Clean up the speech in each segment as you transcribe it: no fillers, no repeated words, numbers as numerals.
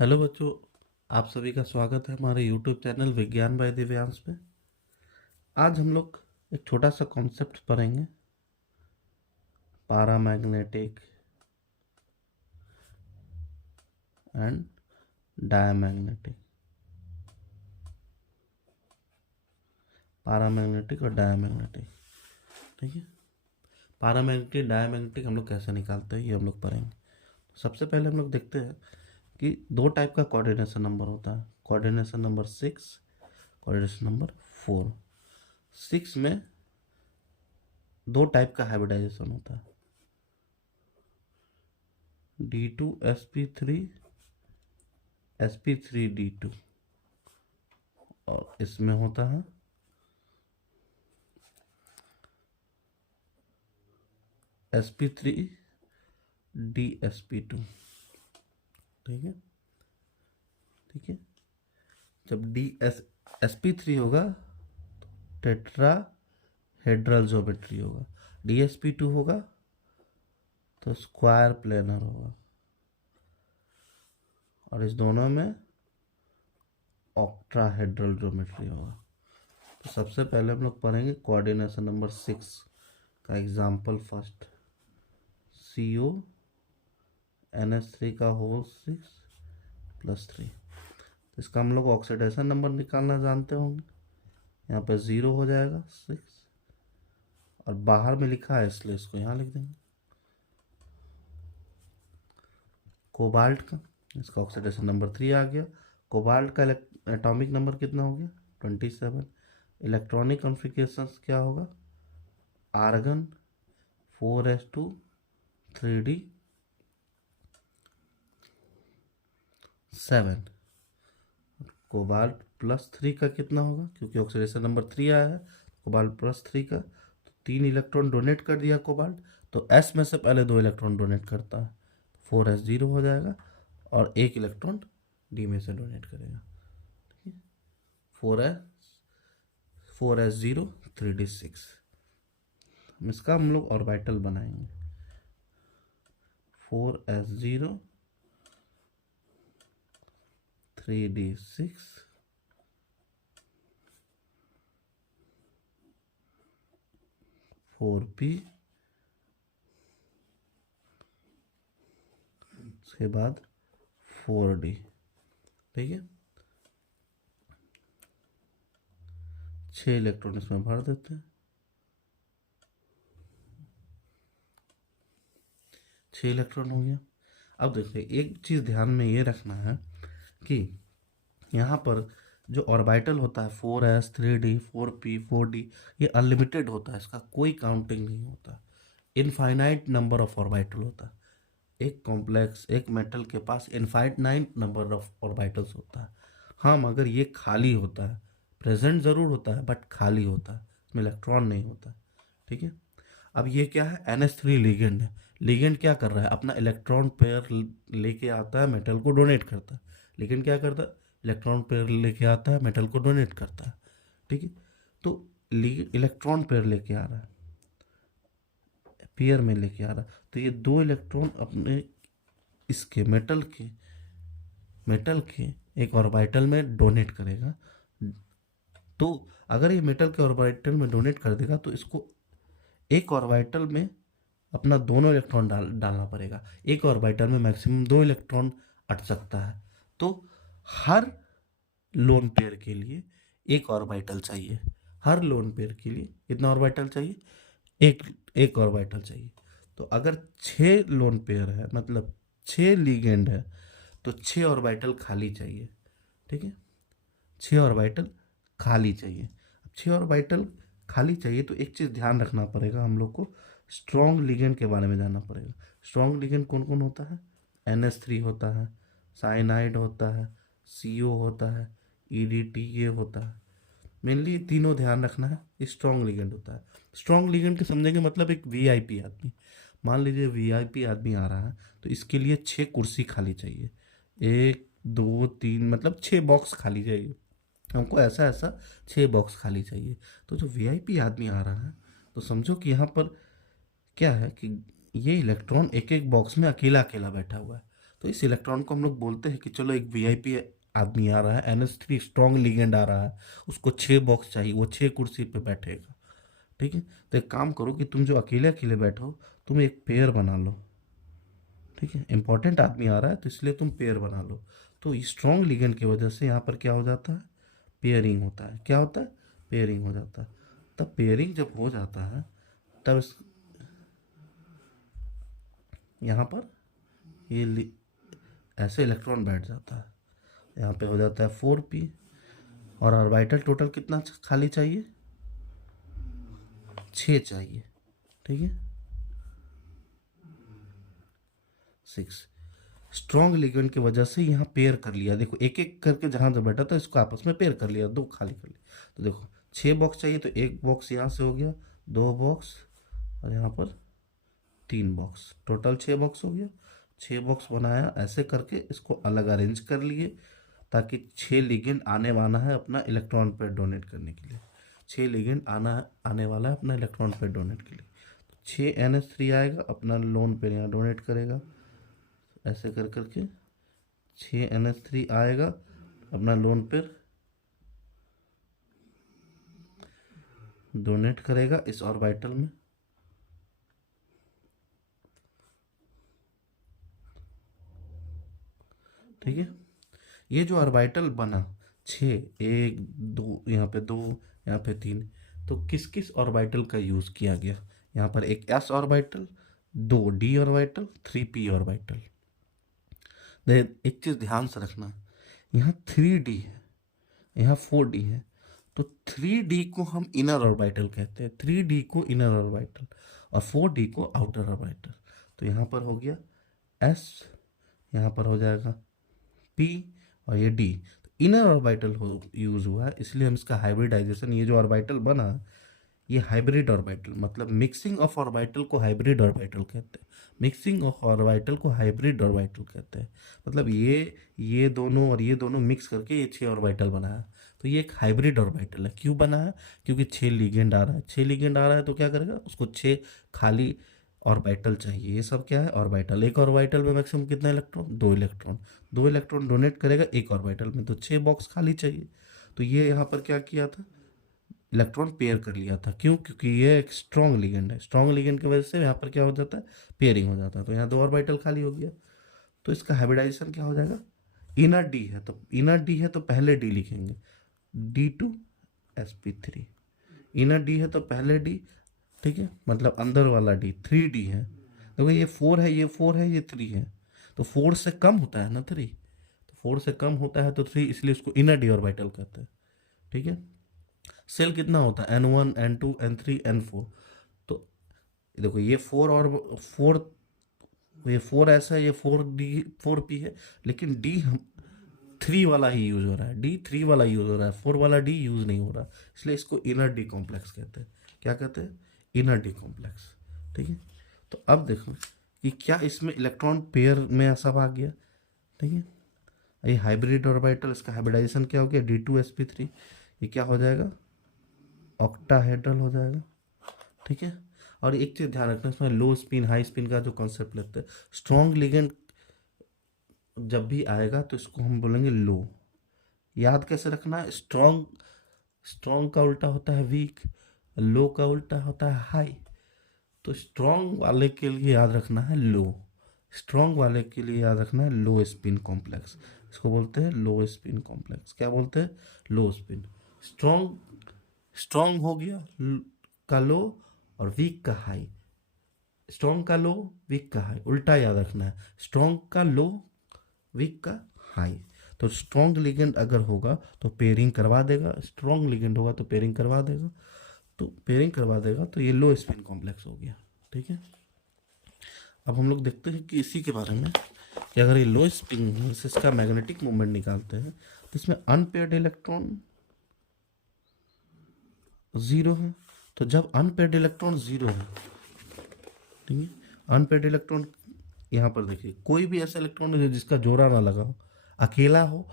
Hello बच्चों, आप सभी का स्वागत है हमारे यूट्यूब चैनल विज्ञान बाय दिव्यांश पे। आज हम लोग एक छोटा सा कॉन्सेप्ट पढ़ेंगे, पैरामैग्नेटिक एंड डायमैग्नेटिक। पैरामैग्नेटिक और डायमैग्नेटिक, ठीक है। पैरामैग्नेटिक डायमैग्नेटिक हम लोग कैसे निकालते हैं ये हम लोग पढ़ेंगे। सबसे पहले हम लोग देखते हैं कि दो टाइप का कोऑर्डिनेशन नंबर होता है, कोऑर्डिनेशन नंबर 6, कोऑर्डिनेशन नंबर 4। 6 में दो टाइप का हाइब्रिडाइजेशन होता है, D2sp3 sp3d2, और इसमें होता है sp3dsp2, ठीक है। ठीक है, जब sp3 होगा तो टेट्रा हेड्रल ज्योमेट्री होगा, dsp2 होगा तो स्क्वायर प्लेनर होगा, और इस दोनों में ऑक्टाहेड्रल ज्योमेट्री होगा। तो सबसे पहले हम लोग पढ़ेंगे कोऑर्डिनेशन नंबर 6 का एग्जाम्पल फर्स्ट, CO NH3 का होल 6 + 3। इसका हम लोग ऑक्सीडेशन नंबर निकालना जानते होंगे। यहाँ पे 0 हो जाएगा 6, और बाहर में लिखा है इसलिए इसको यहाँ लिख देंगे। कोबाल्ट का, इसका ऑक्सीडेशन नंबर 3 आ गया। कोबाल्ट का एटॉमिक नंबर कितना हो गया? 27। इलेक्ट्रॉनिक कॉन्फ़िगरेशंस क्या होगा? Argon 4s2 3d7। कोबाल्ट +3 का कितना होगा? क्योंकि ऑक्सीडेशन नंबर 3 आया है, कोबाल्ट +3 का, तो 3 इलेक्ट्रॉन डोनेट कर दिया कोबाल्ट, तो s में से पहले 2 इलेक्ट्रॉन डोनेट करता है, 4s 0 हो जाएगा, और 1 इलेक्ट्रॉन d में से डोनेट करेगा। ठीक है, 4s 0 3d6। इसका हम लोग ऑर्बिटल बनाएंगे, 4s 0 3d6 4p, उसके बाद 4d। ठीक है, 6 इलेक्ट्रॉन इसमें भर देते हैं, 6 इलेक्ट्रॉन हो गया। अब देखिए, एक चीज़ ध्यान में ये रखना है कि यहाँ पर जो ऑर्बिटल होता है 4s 3d 4p 4d, ये अनलिमिटेड होता है, इसका कोई काउंटिंग नहीं होता। इनफाइनाइट नंबर ऑफ ऑर्बिटल होता है। एक कॉम्प्लेक्स, एक मेटल के पास इनफाइनाइट नंबर ऑफ ऑर्बिटल्स होता है। हाँ, मगर ये खाली होता है, प्रेजेंट ज़रूर होता है बट खाली होता है, इसमें इलेक्ट्रॉन नहीं होता। ठीक है, अब ये क्या है? NH3 लिगेंड है। लिगेंड क्या कर रहा है? अपना इलेक्ट्रॉन पेयर लेके आता है, मेटल को डोनेट करता है। लिगेंड क्या करता है? इलेक्ट्रॉन पेयर लेके आता है, मेटल को डोनेट करता है। ठीक है, तो इलेक्ट्रॉन पेयर लेके आ रहा है, पेयर में लेके आ रहा है, तो ये 2 इलेक्ट्रॉन अपने इसके मेटल के एक ऑर्बिटल में डोनेट करेगा। तो अगर ये मेटल के ऑर्बिटल में डोनेट कर देगा तो इसको एक ऑर्बिटल में अपना दोनों इलेक्ट्रॉन डालना पड़ेगा। एक ऑर्बिटल में मैक्सिमम 2 इलेक्ट्रॉन अट सकता है, तो हर लोन पेयर के लिए एक ऑर्बिटल चाहिए। हर लोन पेयर के लिए कितना ऑर्बिटल चाहिए? एक एक ऑर्बिटल चाहिए। तो अगर 6 लोन पेयर है, मतलब 6 लिगेंड है, तो 6 ऑर्बिटल खाली चाहिए। ठीक है, 6 ऑर्बिटल खाली चाहिए। अब 6 ऑर्बिटल खाली चाहिए तो एक चीज़ ध्यान रखना पड़ेगा हम लोग को, स्ट्रॉन्ग लिगेंड के बारे में जानना पड़ेगा। स्ट्रॉन्ग लिगेंड कौन कौन होता है? NH3 होता है, साइनाइड होता है, CO होता है, EDT ये होता है। मेनली तीनों ध्यान रखना है, स्ट्रॉन्ग लिगेंड होता है। स्ट्रॉन्ग लिगेंड के समझेंगे मतलब एक VIP आदमी, मान लीजिए VIP आदमी आ रहा है, तो इसके लिए 6 कुर्सी खाली चाहिए, 1 2 3, मतलब 6 बॉक्स खाली चाहिए हमको, ऐसा ऐसा 6 बॉक्स खाली चाहिए। तो जो VIP आदमी आ रहा है, तो समझो कि यहाँ पर क्या है कि ये इलेक्ट्रॉन एक एक बॉक्स में अकेला अकेला बैठा हुआ है, तो इस इलेक्ट्रॉन को हम लोग बोलते हैं कि चलो एक वीआईपी आदमी आ रहा है, NH3 स्ट्रॉन्ग लिगेंड आ रहा है, उसको 6 बॉक्स चाहिए, वो 6 कुर्सी पे बैठेगा। ठीक है, तो एक काम करो कि तुम जो अकेले अकेले बैठो, तुम एक पेयर बना लो। ठीक है, इंपॉर्टेंट आदमी आ रहा है तो इसलिए तुम पेयर बना लो। तो स्ट्रॉन्ग लिगेंड की वजह से यहाँ पर क्या हो जाता है, पेयरिंग होता है। क्या होता है, पेयरिंग हो जाता है। तब पेयरिंग जब हो जाता है तब यहाँ पर ऐसे इलेक्ट्रॉन बैठ जाता है, यहाँ पे हो जाता है 4p। और ऑर्बिटल टोटल कितना खाली चाहिए, 6 चाहिए। ठीक है, 6। स्ट्रॉन्ग लिगेंड की वजह से यहाँ पेयर कर लिया, देखो एक एक करके जहाँ जो बैठा था इसको आपस में पेयर कर लिया, 2 खाली कर लिया। तो देखो 6 बॉक्स चाहिए तो 1 बॉक्स यहाँ से हो गया, 2 बॉक्स, और यहाँ पर 3 बॉक्स, टोटल 6 बॉक्स हो गया। 6 बॉक्स बनाया, ऐसे करके इसको अलग अरेंज कर लिए ताकि 6 लिगेंड आने वाला है अपना इलेक्ट्रॉन पेयर डोनेट करने के लिए। 6 लिगेंड आने वाला है अपना इलेक्ट्रॉन पेयर डोनेट के लिए। 6 NH3 आएगा, अपना लोन पेयर यहाँ डोनेट करेगा, ऐसे कर करके 6 NH3 आएगा, अपना लोन पेयर डोनेट करेगा इस ऑर्बिटल में। ठीक है, ये जो ऑर्बिटल बना 6, 1 2, यहाँ पे 2, यहाँ पे 3, तो किस किस ऑर्बिटल का यूज़ किया गया, यहाँ पर एक s orbital, 2 d orbital, 3p orbital. एक चीज़ ध्यान से रखना, यहाँ 3d है, यहाँ 4d है, तो 3d को हम इनर ऑर्बिटल कहते हैं, 3d को इनर ऑर्बिटल और 4d को आउटर ऑर्बिटल। तो यहाँ पर हो गया s, यहाँ पर हो जाएगा p, और ये d। तो इनर ऑर्बिटल हो यूज़ हुआ है, इसलिए हम इसका हाइब्रिडाइजेशन, ये जो ऑर्बिटल बना ये हाइब्रिड ऑर्बिटल, मतलब मिक्सिंग ऑफ ऑर्बिटल को हाइब्रिड ऑर्बिटल कहते हैं। मिक्सिंग ऑफ ऑर्बिटल को हाइब्रिड ऑर्बिटल कहते हैं, मतलब ये दोनों और ये दोनों मिक्स करके ये 6 ऑर्बिटल बनाया। तो ये एक हाइब्रिड ऑर्बिटल है। क्यों बना है, क्योंकि 6 लिगेंड आ रहा है। 6 लिगेंड आ रहा है तो क्या करेगा, उसको 6 खाली ऑर्बिटल चाहिए। ये सब क्या है, ऑर्बिटल। एक ऑर्बिटल में मैक्सिमम कितना इलेक्ट्रॉन, 2 इलेक्ट्रॉन। 2 इलेक्ट्रॉन डोनेट करेगा एक ऑर्बिटल में, तो 6 बॉक्स खाली चाहिए। तो ये यहाँ पर क्या किया था, इलेक्ट्रॉन पेयर कर लिया था। क्यों, क्योंकि ये एक स्ट्रॉन्ग लिगेंड है। स्ट्रॉन्ग लिगेंड की वजह से यहाँ पर क्या हो जाता है, पेयरिंग हो जाता है। तो यहाँ 2 ऑर्बिटल खाली हो गया, तो इसका हाइब्रिडाइजेशन क्या हो जाएगा, इनर डी है तो इनर डी है तो पहले डी लिखेंगे, D2sp3। इनर डी है तो पहले डी, ठीक है, मतलब अंदर वाला डी। 3D है, देखो ये 4 है, ये 4 है, ये 3 है, तो 4 से कम होता है ना 3, तो 4 से कम होता है तो 3, इसलिए इसको इनर डी ऑर्बिटल कहते हैं। ठीक है, सेल कितना होता है, N1 N2 N3 N4। तो देखो ये 4 और 4, ये 4 ऐसा है, ये 4p है, लेकिन डी हम 3 वाला ही यूज हो रहा है, D3 वाला यूज हो रहा है, 4 वाला डी यूज नहीं हो रहा, इसलिए इसको इनर डी कॉम्प्लेक्स कहते हैं। क्या कहते हैं, इनर डी कॉम्प्लेक्स। ठीक है, तो अब देखो कि क्या इसमें इलेक्ट्रॉन पेयर में सब आ गया। ठीक है, ये हाइब्रिड ऑर्बिटल, इसका हाइब्रिडाइजेशन क्या हो गया, D2sp3, ये क्या हो जाएगा, ऑक्टाहेड्रल हो जाएगा। ठीक है, और एक चीज़ ध्यान रखना, इसमें लो स्पिन हाई स्पिन का जो कॉन्सेप्ट लेते हैं, स्ट्रॉन्ग लिगेंड जब भी आएगा तो इसको हम बोलेंगे लो। याद कैसे रखना है, स्ट्रॉन्ग, स्ट्रॉन्ग का उल्टा होता है वीक, लो का उल्टा होता है हाई। तो स्ट्रॉन्ग वाले के लिए याद रखना है लो, स्ट्रॉन्ग वाले के लिए याद रखना है लो स्पिन कॉम्प्लेक्स। इसको बोलते हैं लो स्पिन कॉम्प्लेक्स। क्या बोलते हैं, लो स्पिन। स्ट्रॉन्ग, स्ट्रॉन्ग हो गया का लो और वीक का हाई, स्ट्रॉन्ग का लो वीक का हाई, उल्टा याद रखना है, स्ट्रॉन्ग का लो वीक का हाई। तो स्ट्रॉन्ग लिगेंड अगर होगा तो पेयरिंग करवा देगा, स्ट्रॉन्ग लिगेंड होगा तो पेयरिंग करवा देगा, तो पेयरिंग करवा देगा, तो ये लो स्पिन कॉम्प्लेक्स हो गया। ठीक है, अब हम लोग देखते हैं कि इसी के बारे में कि अगर ये लो स्पिन से इसका मैग्नेटिक मोमेंट निकालते हैं तो इसमें अनपेयर्ड इलेक्ट्रॉन 0 है। तो जब अनपेयर्ड इलेक्ट्रॉन 0 है, ठीक है, अनपेयर्ड इलेक्ट्रॉन, यहाँ पर देखिए कोई भी ऐसा इलेक्ट्रॉन है जिसका जोड़ा ना लगा हो, अकेला हो,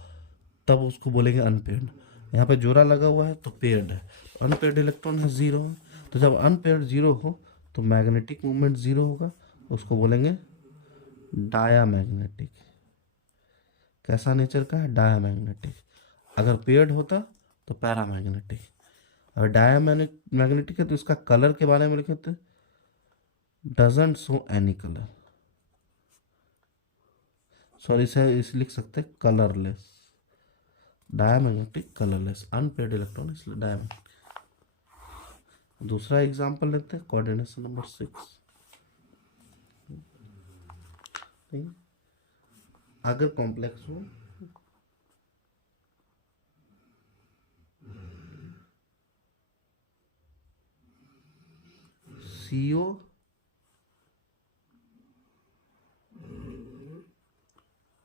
तब उसको बोलेंगे अनपेयर्ड। यहाँ पे जोड़ा लगा हुआ है तो पेयर्ड है। अनपेयर्ड इलेक्ट्रॉन है 0 है, तो जब अनपेयर्ड 0 हो तो मैग्नेटिक मूवमेंट 0 होगा, उसको बोलेंगे डाया मैग्नेटिक। कैसा नेचर का है? डायामैग्नेटिक। अगर पेयर्ड होता तो पैरामैग्नेटिक। अगर डायामैग्नेटिक है तो इसका कलर के बारे में लिखे थे doesn't show any colour, sorry इसे लिख सकते colourless. Diamagnetic colourless, unpaired electron इसलिए डायामैग्नेटिक। दूसरा एग्जांपल लेते हैं, कोऑर्डिनेशन नंबर 6। अगर कॉम्प्लेक्स हो CO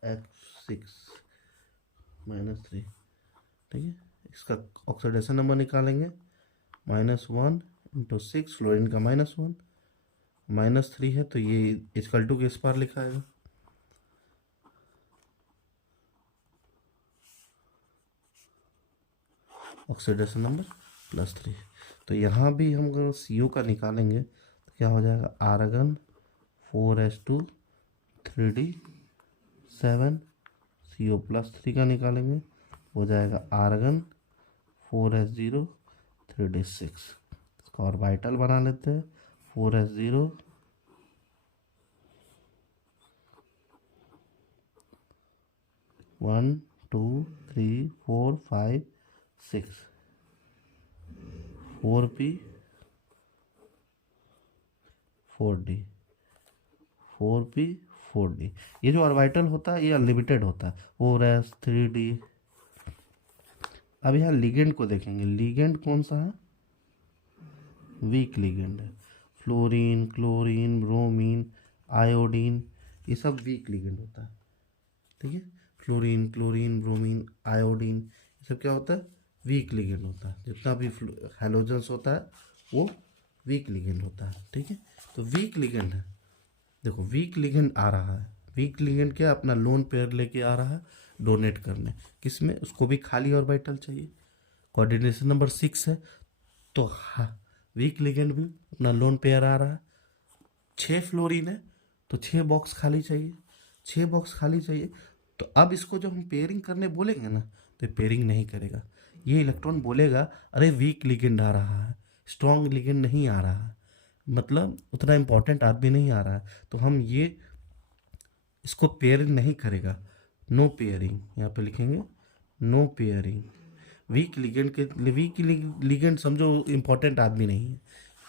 H6 -3, ठीक है। इसका ऑक्सीडेशन नंबर निकालेंगे, -1 × 6, फ्लोरीन का -1, -3 है तो ये इक्वल टू किस पर लिखा है? Oxidation number +3। तो यहाँ भी हम अगर CO का निकालेंगे तो क्या हो जाएगा? आर्गन 4s2 3d7, CO +3 का निकालेंगे हो जाएगा आर्गन 4s0 3d6। इसका ऑर्बिटल बना लेते हैं, 4s0 1 2 3 4 5 6, 4p 4d, 4p 4d। ये जो ऑर्बिटल होता है ये अनलिमिटेड होता है, 4s 3d। अब यहाँ लिगेंड को देखेंगे, लिगेंड कौन सा है? वीक लिगेंड है। फ्लोरीन, क्लोरीन, ब्रोमीन, आयोडीन, ये सब वीक लिगेंड होता है, ठीक है। फ्लोरीन, क्लोरीन, ब्रोमीन, आयोडीन, ये सब क्या होता है? वीक लिगेंड होता है। जितना भी हैलोजेंस होता है वो वीक लिगेंड होता है, ठीक है। तो वीक लिगेंड है, देखो वीक लिगेंड आ रहा है, वीक लिगेंड क्या अपना लोन पेयर लेके आ रहा है डोनेट करने, किसमें? उसको भी खाली ऑर्बिटल चाहिए, कोऑर्डिनेशन नंबर 6 है तो हाँ वीक लिगेंड भी अपना लोन पेयर आ रहा है। 6 फ्लोरीन है तो 6 बॉक्स खाली चाहिए, 6 बॉक्स खाली चाहिए। तो अब इसको जब हम पेयरिंग करने बोलेंगे ना तो पेयरिंग नहीं करेगा, ये इलेक्ट्रॉन बोलेगा अरे वीक लिगेंड आ रहा है, स्ट्रॉन्ग लिगेंड नहीं आ रहा है, मतलब उतना इंपॉर्टेंट आदमी नहीं आ रहा है, तो हम ये इसको पेयरिंग नहीं करेगा। नो पेयरिंग यहाँ पे लिखेंगे, नो पेयरिंग। वीक लिगेंड समझो इंपॉर्टेंट आदमी नहीं है,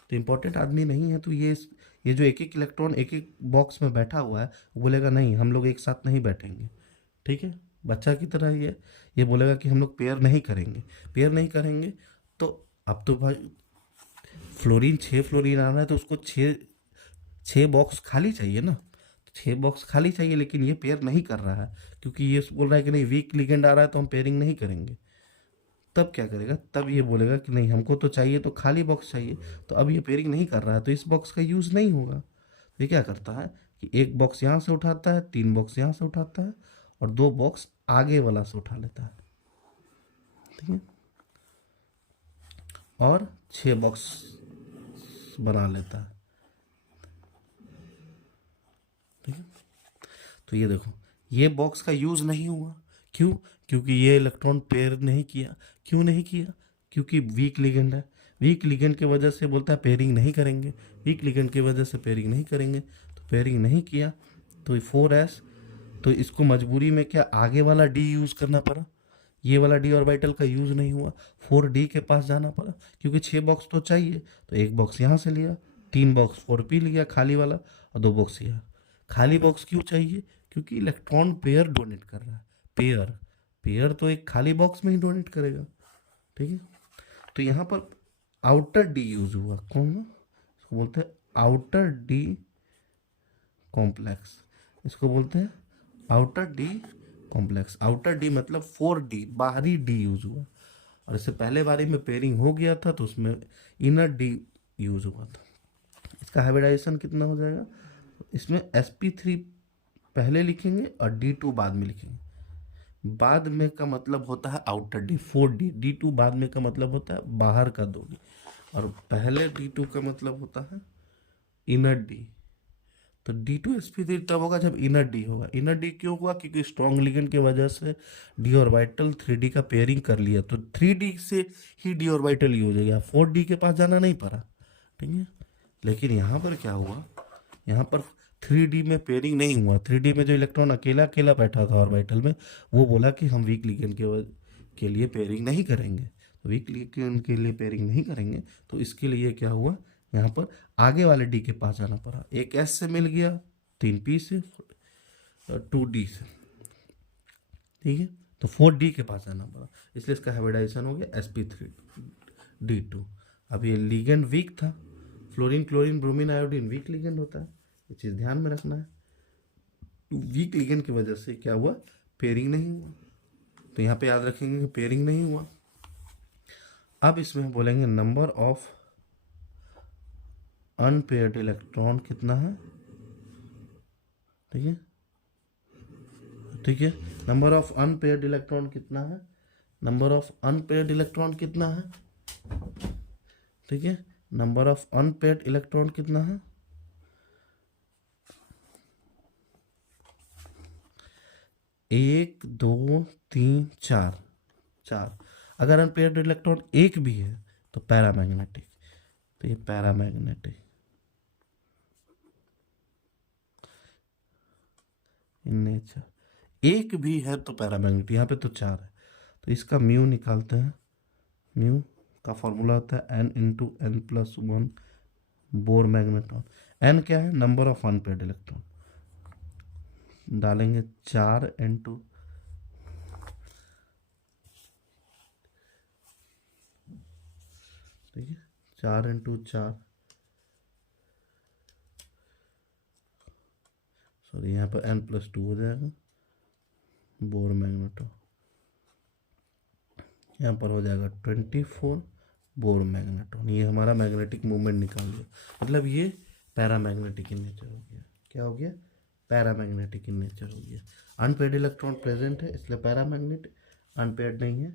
तो इंपॉर्टेंट आदमी नहीं है तो ये जो एक एक इलेक्ट्रॉन एक एक बॉक्स में बैठा हुआ है वो बोलेगा नहीं हम लोग एक साथ नहीं बैठेंगे, ठीक है। बच्चा की तरह ये बोलेगा कि हम लोग पेयर नहीं करेंगे, पेयर नहीं करेंगे। तो अब तो भाई फ्लोरीन 6 फ्लोरीन आ रहा है तो उसको 6 बॉक्स खाली चाहिए ना, 6 बॉक्स खाली चाहिए, लेकिन ये पेयर नहीं कर रहा है क्योंकि ये बोल रहा है कि नहीं वीक लिगेंड आ रहा है तो हम पेयरिंग नहीं करेंगे। तब क्या करेगा? तब ये बोलेगा कि नहीं हमको तो चाहिए तो खाली बॉक्स चाहिए, तो अब ये पेयरिंग नहीं कर रहा है तो इस बॉक्स का यूज़ नहीं होगा। तो ये क्या करता है कि एक बॉक्स यहाँ से उठाता है, 3 बॉक्स यहाँ से उठाता है और 2 बॉक्स आगे वाला से उठा लेता है, ठीक है, और 6 बॉक्स बना लेता है, ठीक है। तो ये देखो ये बॉक्स का यूज़ नहीं हुआ, क्यों? क्योंकि ये इलेक्ट्रॉन पेयर नहीं किया। क्यों नहीं किया? क्योंकि वीक लिगेंड है, वीक लिगेंड की वजह से बोलता है पेयरिंग नहीं करेंगे, वीक लिगेंड की वजह से पेयरिंग नहीं करेंगे, तो पेयरिंग नहीं किया तो 4s, तो इसको मजबूरी में क्या आगे वाला डी यूज़ करना पड़ा, ये वाला डी ऑर्बिटल का यूज़ नहीं हुआ, 4d के पास जाना पड़ा क्योंकि 6 बॉक्स तो चाहिए, तो एक बॉक्स यहाँ से लिया, 3 बॉक्स 4p लिया खाली वाला और 2 बॉक्स यहाँ। खाली बॉक्स क्यों चाहिए? क्योंकि इलेक्ट्रॉन पेयर डोनेट कर रहा है, पेयर पेयर तो एक खाली बॉक्स में ही डोनेट करेगा, ठीक है। तो यहाँ पर आउटर डी यूज हुआ, कौन सा? इसको बोलते हैं आउटर डी कॉम्प्लेक्स, इसको बोलते हैं outer d complex. Outer D मतलब 4d, बाहरी डी यूज हुआ, और इससे पहले बारी में पेयरिंग हो गया था तो उसमें इनर डी यूज हुआ था। इसका हाइब्रिडाइजेशन कितना हो जाएगा? इसमें sp3 पहले लिखेंगे और d2 बाद में लिखेंगे। बाद में का मतलब होता है आउटर डी 4d, d2 बाद में का मतलब होता है बाहर का 2d, और पहले d2 का मतलब होता है इनर डी। तो D2sp3 तब होगा जब इनर डी होगा। इनर डी क्यों हुआ? क्योंकि स्ट्रॉन्ग लिगेंड की वजह से डी ऑर्बिटल 3D का पेयरिंग कर लिया, तो 3D से ही डी ऑर्बिटल यूज हो गया, 4D के पास जाना नहीं पड़ा। ठीक है, लेकिन यहाँ पर क्या हुआ, यहाँ पर 3D में पेयरिंग नहीं हुआ। 3D में जो इलेक्ट्रॉन अकेला अकेला बैठा था ऑर्बिटल में, वो बोला कि हम वीक लिगेंड के लिए पेयरिंग नहीं करेंगे। तो वीक लिगेंड के लिए पेयरिंग नहीं करेंगे, तो इसके लिए क्या हुआ, यहाँ पर आगे वाले डी के पास जाना पड़ा। एक एस से मिल गया, 3p से, 2d से। ठीक है, तो 4d के पास जाना पड़ा, इसलिए इसका हाइब्रिडाइजेशन हो गया sp3d2। अब ये लिगेंड वीक था, fluorine chlorine bromine iodine week ligand होता है, ये चीज़ ध्यान में रखना है। वीक लिगेंड की वजह से क्या हुआ, पेयरिंग नहीं हुआ। तो यहाँ पे याद रखेंगे कि पेयरिंग नहीं हुआ। अब इसमें हम बोलेंगे नंबर ऑफ अनपेयर्ड इलेक्ट्रॉन कितना है। ठीक है, ठीक है, नंबर ऑफ अनपेयर्ड इलेक्ट्रॉन कितना है, नंबर ऑफ अनपेयर्ड इलेक्ट्रॉन कितना है। ठीक है, नंबर ऑफ अनपेयर्ड इलेक्ट्रॉन कितना है, 1 2 3 4 4। अगर अनपेयर्ड इलेक्ट्रॉन एक भी है तो पैरामैग्नेटिक, तो ये पैरामैग्नेटिक इन नेचर। एक भी है तो पैरामैग्नेटिक, यहाँ पे तो 4 है, तो इसका म्यू निकालते हैं। म्यू का फॉर्मूला होता है n×n+1 बोर मैग्नेट्रॉन। n क्या है, नंबर ऑफ अनपेयर्ड इलेक्ट्रॉन, डालेंगे 4 इंटू ठीक है 4 × 4, सॉरी यहाँ पर n+2 हो जाएगा बोर मैग्नेट्रॉन, यहाँ पर हो जाएगा 24 बोर मैग्नेट्रॉन। ये हमारा मैग्नेटिक मूवमेंट निकाल दिया, मतलब ये पैरामैग्नेटिक इन नेचर हो गया। क्या हो गया, पैरामैग्नेटिक इन नेचर हो गया। अनपेयर्ड इलेक्ट्रॉन प्रेजेंट है इसलिए पैरामैग्नेटिक, अनपेयर्ड नहीं है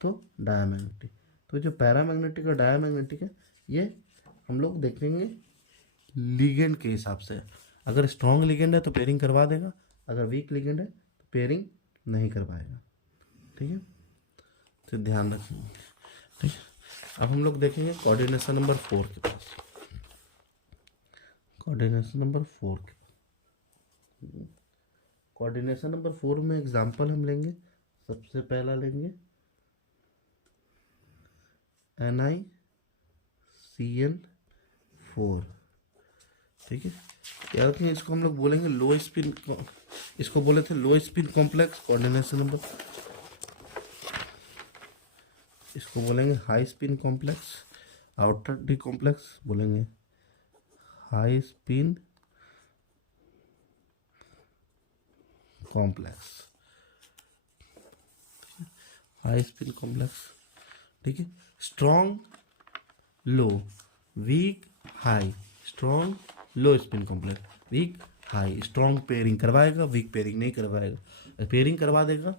तो डायमैग्नेटिक। तो जो पैरामैग्नेटिक और डायमैग्नेटिक है ये हम लोग देखेंगे लिगेंड के हिसाब से। अगर स्ट्रॉन्ग लिगेंड है तो पेयरिंग करवा देगा, अगर वीक लिगेंड है तो पेयरिंग नहीं करवाएगा। ठीक है, तो ध्यान रखेंगे। ठीक है, अब हम लोग देखेंगे कोऑर्डिनेशन नंबर 4 के पास। कोऑर्डिनेशन नंबर 4 के पास, कोऑर्डिनेशन नंबर 4 में एग्जांपल हम लेंगे। सबसे पहला लेंगे NiCN4। ठीक है, याद रखेंगे इसको हम लोग बोलेंगे लो स्पिन, इसको बोले थे low spin complex. Coordination number, इसको बोलेंगे high spin complex. Outer d complex बोलेंगे high spin complex, high spin complex. ठीक है, strong low, weak high, strong low spin complex, weak high. Strong pairing करवाएगा, वीक पेयरिंग नहीं करवाएगा। Pairing करवा देगा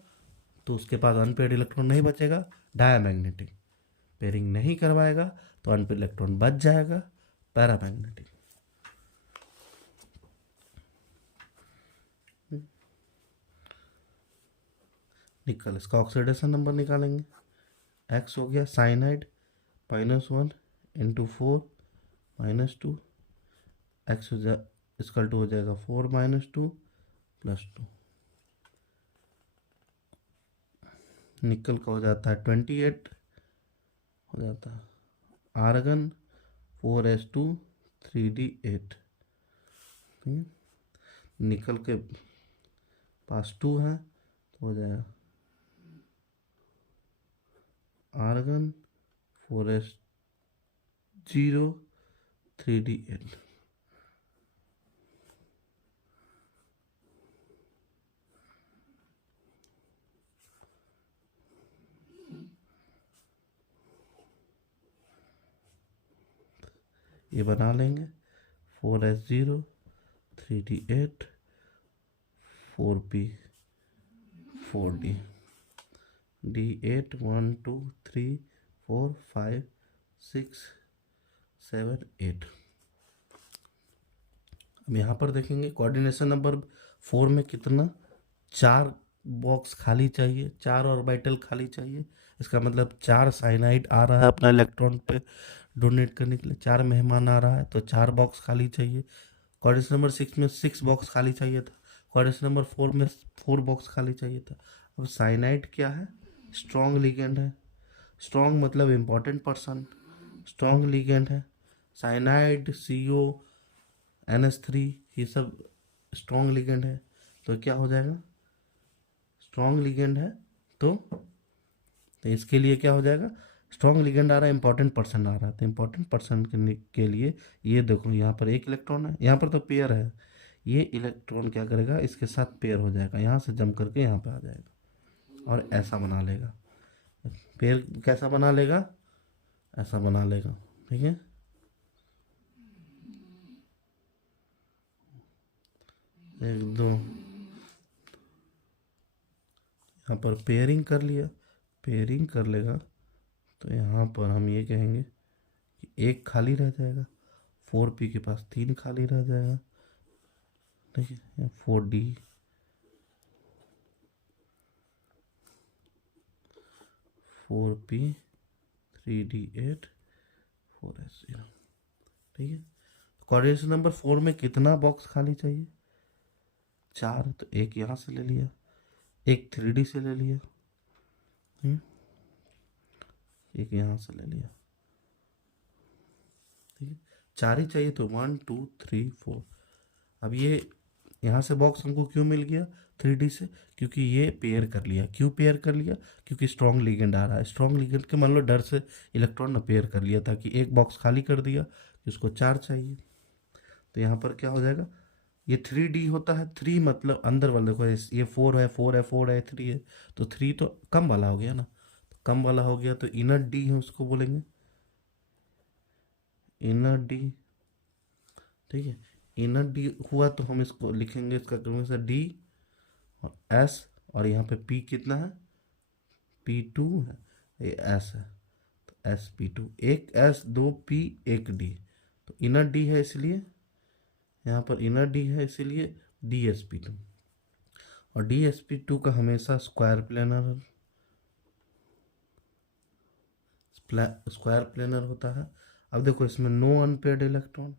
तो उसके पास अनपेयर्ड इलेक्ट्रॉन नहीं बचेगा, डायमैग्नेटिक। पेयरिंग नहीं करवाएगा तो अनपेयर्ड इलेक्ट्रॉन बच जाएगा, पैरामैग्नेटिक। निकल, इसका ऑक्सीडेशन नंबर निकालेंगे। एक्स हो गया साइनाइड -1 × 4 -2, एक्स हो जाए इसका 2 हो जाएगा 4 - 2 + 2। निकल का हो जाता है 28 हो जाता है। Argon 4s2 3d8। निकल के पास 2 है तो हो जाएगा आर्गन 4s0 3d8। ये बना लेंगे 4s0 3d8 4p 4d d8 1 2 3 4 5 6 7 8। अब यहाँ पर देखेंगे कोऑर्डिनेशन नंबर 4 में कितना, 4 बॉक्स खाली चाहिए, 4 ऑर्बिटल खाली चाहिए। इसका मतलब 4 साइनाइड आ रहा है अपना इलेक्ट्रॉन पे डोनेट करने के लिए, 4 मेहमान आ रहा है तो 4 बॉक्स खाली चाहिए। कोऑर्डिनेशन नंबर 6 में 6 बॉक्स खाली चाहिए था। कोऑर्डिनेशन नंबर 4 में 4 बॉक्स खाली चाहिए था। अब साइनाइड क्या है, स्ट्रॉन्ग लिगेंड है। स्ट्रॉन्ग मतलब इम्पोर्टेंट पर्सन, स्ट्रॉन्ग लिगेंड है। साइनाइड, CO, NH3, ये सब स्ट्रॉन्ग लिगेंड है। तो क्या हो जाएगा, स्ट्रॉन्ग लिगेंड है तो इसके लिए क्या हो जाएगा, स्ट्रॉन्ग लिगेंड आ रहा है, इंपॉर्टेंट पर्सन आ रहा है, तो इंपॉर्टेंट पर्सन के लिए ये देखो यहाँ पर एक इलेक्ट्रॉन है, यहाँ पर तो पेयर है, ये इलेक्ट्रॉन क्या करेगा, इसके साथ पेयर हो जाएगा, यहाँ से जम करके यहाँ पे आ जाएगा और ऐसा बना लेगा। पेयर कैसा बना लेगा, ऐसा बना लेगा। ठीक है, एक दो, यहाँ पर पेयरिंग कर लिया, पेयरिंग कर लेगा तो यहाँ पर हम ये कहेंगे कि एक खाली रह जाएगा, 4p के पास 3 खाली रह जाएगा। ठीक है, 4d, 4p, 3d8, 4s0। ठीक है, कोऑर्डिनेशन नंबर 4 में कितना बॉक्स खाली चाहिए, 4, तो एक यहाँ से ले लिया, एक 3d से ले लिया, एक यहाँ से ले लिया। ठीक है, 4 ही चाहिए तो 1 2 3 4। अब ये यहाँ से बॉक्स हमको क्यों मिल गया 3D से, क्योंकि ये पेयर कर लिया। क्यों पेयर कर लिया, क्योंकि स्ट्रॉन्ग लिगेंड आ रहा है। स्ट्रॉन्ग लिगेंड के मान लो डर से इलेक्ट्रॉन ने पेयर कर लिया था कि एक बॉक्स खाली कर दिया कि उसको 4 चाहिए, तो यहाँ पर क्या हो जाएगा, ये 3D होता है। 3 मतलब अंदर वाले देखो, ये 4 है, 4 है, 4 है, 3 है, तो 3 तो कम वाला हो गया ना, तो कम वाला हो गया तो इनर डी है, उसको बोलेंगे इनर डी। ठीक है, इनर डी हुआ तो हम इसको लिखेंगे, इसका करेंगे से डी और एस, और यहाँ पे पी कितना है, P2 है, ये एस है तो SP2, एक एस, 2 P, एक डी, तो इनर डी है इसलिए यहाँ पर इनर डी है इसीलिए DsP2। और DsP2 का हमेशा स्क्वायर प्लेनर होता है। अब देखो इसमें no unpaired electron,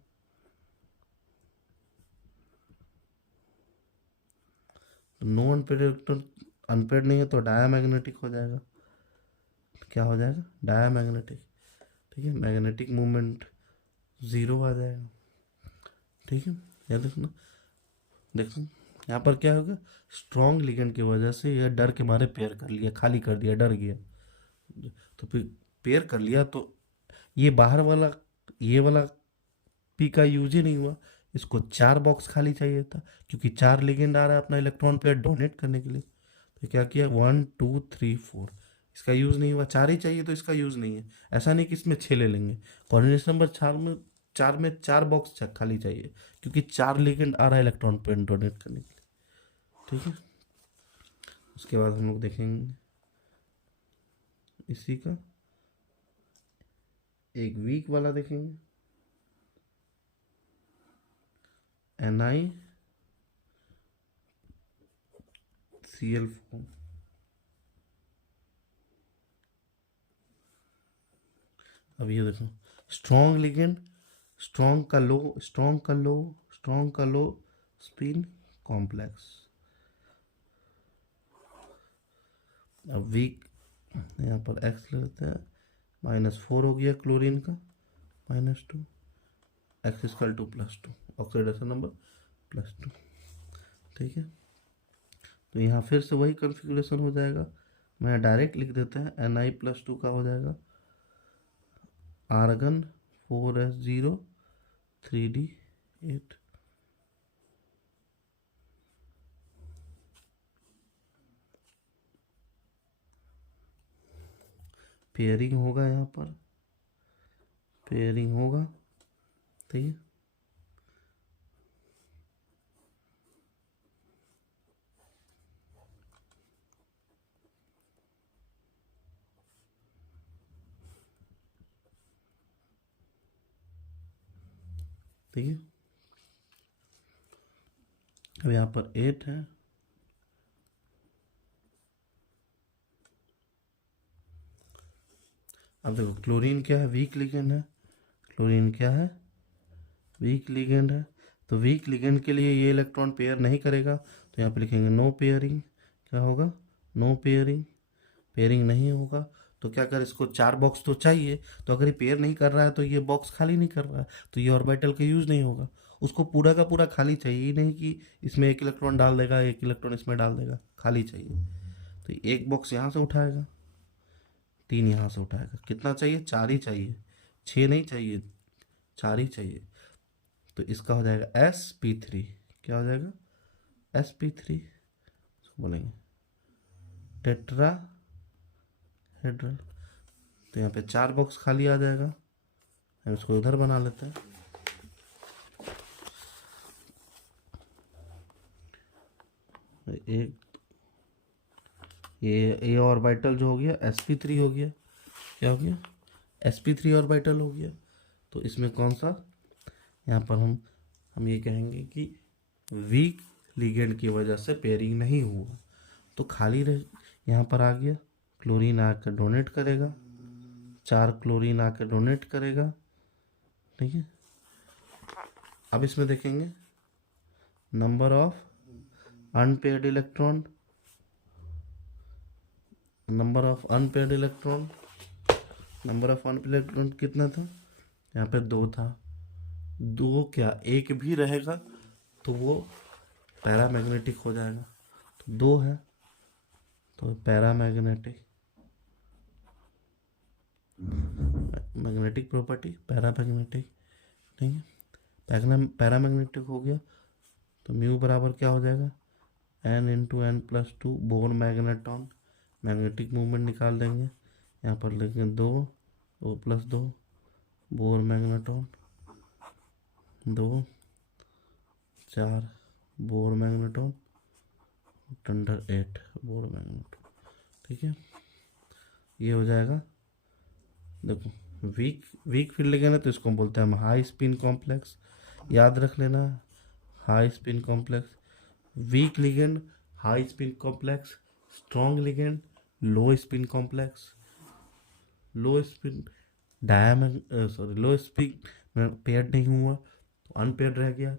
no unpaired electron, unpaired नहीं है तो डायामैग्नेटिक हो जाएगा। क्या हो जाएगा, डायामैग्नेटिक। ठीक है, मैग्नेटिक मूवमेंट 0 आ जाएगा। ठीक है, याद रखना। देखो यहाँ पर क्या होगा, स्ट्रॉन्ग लिगेंड की वजह से यह डर के मारे पेयर कर लिया, खाली कर दिया, डर गया, तो फिर पेयर कर लिया तो ये बाहर वाला, ये वाला पी का यूज ही नहीं हुआ। इसको 4 बॉक्स खाली चाहिए था, क्योंकि 4 लिगेंड आ रहा है अपना इलेक्ट्रॉन पेयर डोनेट करने के लिए, तो क्या किया 1 2 3 4, इसका यूज़ नहीं हुआ। 4 ही चाहिए तो इसका यूज़ नहीं है। ऐसा नहीं कि इसमें 6 ले लेंगे, कोऑर्डिनेशन नंबर 4 बॉक्स खाली चाहिए, क्योंकि 4 लिगेंड आ रहा है इलेक्ट्रॉन पेयर डोनेट करने के लिए। ठीक है, उसके बाद हम लोग देखेंगे इसी का एक वीक वाला देखेंगे, NiCl4। अब ये देखो, स्ट्रॉन्ग लिगेंड, स्ट्रॉन्ग का लो, स्ट्रॉन्ग का लो, स्ट्रॉन्ग का लो स्पिन कॉम्प्लेक्स। अब वीक, यहाँ पर एक्स ले लेते हैं, -4 हो गया क्लोरीन का, -2, एक्स स्क्वायर 2 +2, ऑक्सीडेशन नंबर +2। ठीक है, तो यहाँ फिर से वही कॉन्फ़िगरेशन हो जाएगा। मैं डायरेक्ट लिख देते हैं, Ni+2 का हो जाएगा आर्गन 4s0 3d8। पेयरिंग होगा, यहाँ पर पेयरिंग होगा। ठीक है, ठीक है, अब यहाँ पर 8 है। अब देखो क्लोरीन क्या है, वीक लिगेंड है। क्लोरीन क्या है, वीक लिगेंड है। तो वीक लिगेंड के लिए ये इलेक्ट्रॉन पेयर नहीं करेगा, तो यहाँ पे लिखेंगे नो पेयरिंग। क्या होगा, नो पेयरिंग, पेयरिंग नहीं होगा। तो क्या कर, इसको 4 बॉक्स तो चाहिए, तो अगर ये पेयर नहीं कर रहा है तो ये बॉक्स खाली नहीं कर रहा है, तो ये ऑर्बिटल का यूज नहीं होगा। उसको पूरा का पूरा खाली चाहिए ही नहीं कि इसमें 1 इलेक्ट्रॉन डाल देगा, 1 इलेक्ट्रॉन इसमें डाल देगा, खाली चाहिए। तो एक बॉक्स यहाँ से उठाएगा, 3 यहाँ से उठाएगा। कितना चाहिए, 4 ही चाहिए, 6 नहीं चाहिए, 4 ही चाहिए। तो इसका हो जाएगा sp3। क्या हो जाएगा, sp3, इसको बोलेंगे टेट्रा हेड्रल। तो यहाँ पे 4 बॉक्स खाली आ जाएगा, हम इसको उधर बना लेते हैं। एक ये ऑर्बिटल जो हो गया sp3 हो गया। क्या हो गया, sp3 ऑर्बिटल हो गया। तो इसमें कौन सा, यहाँ पर हम ये कहेंगे कि वीक लिगेंड की वजह से पेयरिंग नहीं हुआ, तो खाली रह, यहाँ पर आ गया। क्लोरीन आकर डोनेट करेगा, 4 क्लोरीन आकर डोनेट करेगा, ठीक है। अब इसमें देखेंगे number of unpaired electron, number of unpaired electron, number of unpaired electron कितना था, यहाँ पे 2 था। 2 क्या, 1 भी रहेगा तो वो पैरामैग्नेटिक हो जाएगा। तो 2 है तो पैरामैग्नेटिक, मैग्नेटिक प्रॉपर्टी पैरामैग्नेटिक, ठीक है। पैरामैग्नेटिक हो गया तो म्यू बराबर क्या हो जाएगा, n×n+2 bore magneton. Magnetic movement निकाल देंगे, यहाँ पर लिखेंगे 2 O+2 bore magneton, 2 4 bore magneton, under 8 bore magneton, ठीक है। ये हो जाएगा। देखो वीक फील्ड लेंगे ना तो इसको हम बोलते हैं हम हाई स्पिन कॉम्प्लेक्स, याद रख लेना, high spin complex. Week ligand high spin complex, strong ligand लो स्पिन कॉम्प्लेक्स। लो स्पिन लो स्पिन पेयर्ड नहीं हुआ तो अनपेयर्ड रह गया,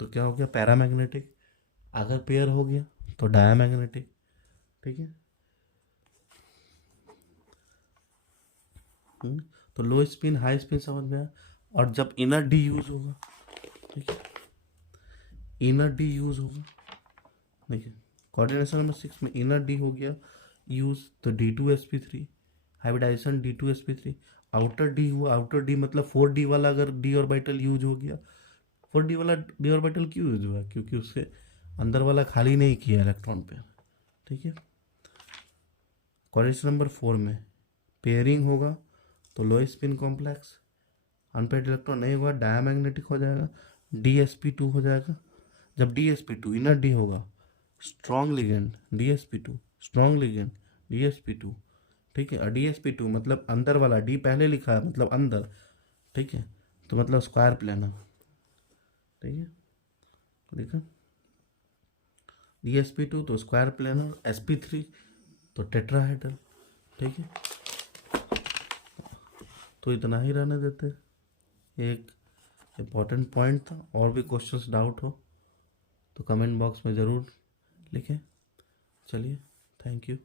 तो क्या हो गया, पैरामैग्नेटिक। अगर पेयर हो गया तो डायामैग्नेटिक, ठीक है। तो लो स्पिन हाई स्पिन समझ में आया। और जब इनर डी यूज होगा, ठीक है, इनर डी यूज होगा, देखिए कोऑर्डिनेशन नंबर 6 में इनर डी हो गया यूज, तो D2sp3 hybridisation D2sp3। Outer D हुआ, आउटर डी मतलब 4D वाला अगर डी ऑर्बिटल यूज हो गया, 4D वाला डी ऑर्बिटल क्यों यूज हुआ, क्योंकि उससे अंदर वाला खाली नहीं किया इलेक्ट्रॉन पे, ठीक है। कोऑर्डिनेशन नंबर 4 में पेयरिंग होगा तो लो स्पिन कॉम्प्लेक्स, अनपेयर्ड इलेक्ट्रॉन नहीं होगा, डायामैग्नेटिक हो जाएगा, DsP2 हो जाएगा। जब DsP2 इनर डी होगा, strong ligand DsP2, strong ligand DsP2, ठीक है। और DsP2 मतलब अंदर वाला, डी पहले लिखा है मतलब अंदर, ठीक है, तो मतलब स्क्वायर प्लेनर, ठीक है, देखा DsP2 तो स्क्वायर प्लेनर, sp3 तो टेट्राहेड्रल, ठीक है। तो इतना ही रहने देते, एक इम्पॉर्टेंट पॉइंट था। और भी क्वेश्चंस डाउट हो तो कमेंट बॉक्स में ज़रूर लिखें। चलिए, थैंक यू।